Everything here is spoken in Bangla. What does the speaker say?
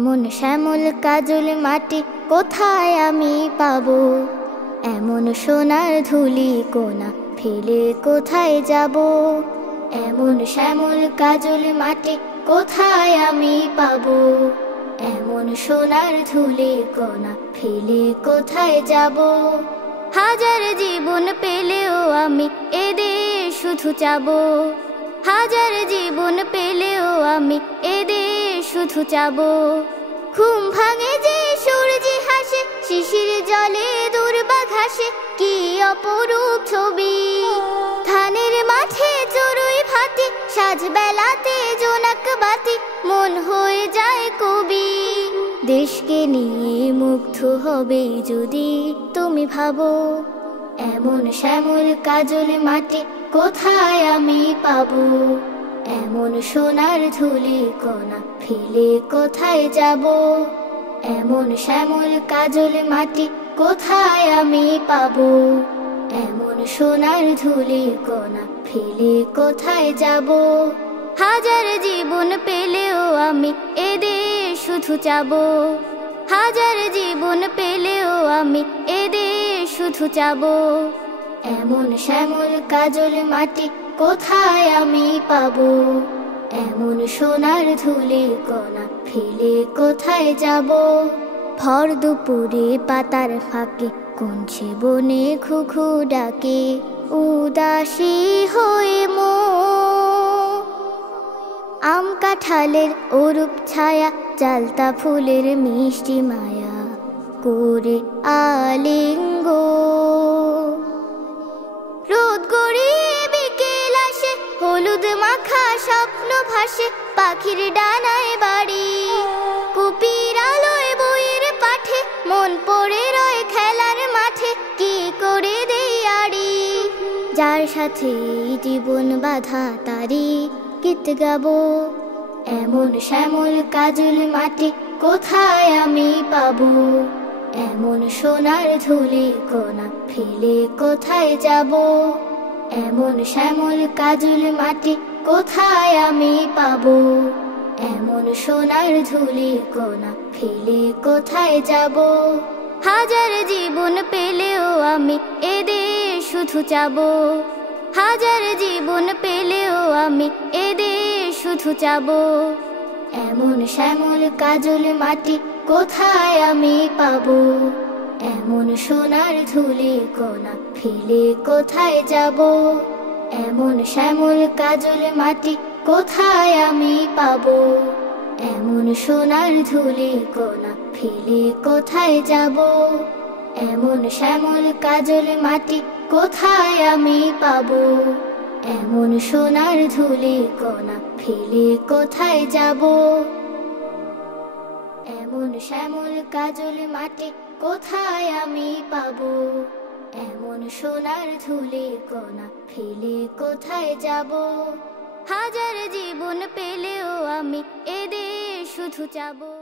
এমন শ্যামল কাজল মাটি কোথায় আমি পাবো, এমন সোনার ধুলি কোনা ফেলে কোথায় যাব। এমন শ্যামল কাজল মাটি কোথায় আমি পাবো, এমন সোনার ধুলি কোনা ফেলে কোথায় যাব। হাজার জীবন পেলেও আমি এদের শুধু চাবো, হাজার জীবন পেলেও আমি এদের শুধু চাবো। ঘুম ভাঙে যে সূর্য হাসে, শিশির জলে দুর্বা ঘাসে, কি অপরূপ ছবি। ধানের মাঠে চড়ুই ভাতি, সাজ বেলাতে জোনাক বাতি, মন হয়ে যায় কবি। দেশকে নিয়ে মুগ্ধ হবে যদি তুমি ভাবো, এমন শ্যামল কাজল মাটি কোথায় আমি পাবো, এমন সোনার ধুলি কোনা ফেলে কোথায় যাব। এমন শ্যামল কাজল মাটি কোথায় আমি পাবো, এমন সোনার ধুলি কোনা ফেলে কোথায় যাব। হাজার জীবন পেলেও আমি এদের শুধু চাবো, হাজার জীবন পেলেও আমি এদের শুধু চাবো। এমন শ্যামল কাজল মাটি কোথায় আমি পাবো, এমন সোনার ধুলি কোনা ফেলে কোথায় যাব। ভর দুপুরে পাতার ফাঁকে কোনছে বনে ঘুঘু ডাকে, উদাসী হয়ে আম কাঁঠালের অরূপ ছায়া, চালতা ফুলের মিষ্টি মায়া করে আলিঙ্গ। রোদ গড়িয়ে বিকেল আসে, হলুদ মাখা স্বপ্ন ভাসে, পাখির ডানায় বাড়ি। কুপির আলোয় বইয়ের পাঠে, মন পড়ে রয় খেলার মাঠে, কি করে দেই আড়ি। যার সাথে জীবন বাঁধা তারি গীত গাবো, এমন শ্যামল কাজল মাটি কোথায় আমি পাবো, এমন সোনার ধুলি কোনা ফেলে কোথায় যাব। এমন শ্যামল কাজল মাটি কোথায় আমি পাবো, এমন সোনার ধুলি কোনা ফেলে কোথায় যাব। হাজার জীবন পেলেও আমি এদের শুধু চাবো, হাজার জীবন পেলেও আমি এদের শুধু চাবো। এমন শ্যামল কাজল মাটি কোথায় আমি পাবো, এমন সোনার ধুলি কোনা ফেলে কোথায় যাব। এমন শ্যামল কাজল মাটি কোথায় আমি পাবো, এমন সোনার ধুলি কোনা ফেলে কোথায় যাব। এমন শ্যামল কাজল মাটি কোথায় আমি পাবো, এমন সোনার ধুলি কোনা ফেলে কোথায় যাব। এমন শ্যামল কাজল মাটি কোথায় আমি পাবো, এমন সোনার ধুলি কোনা ফেলে কোথায় যাব। হাজার জীবন পেলেও আমি এদের শুধু চাবো।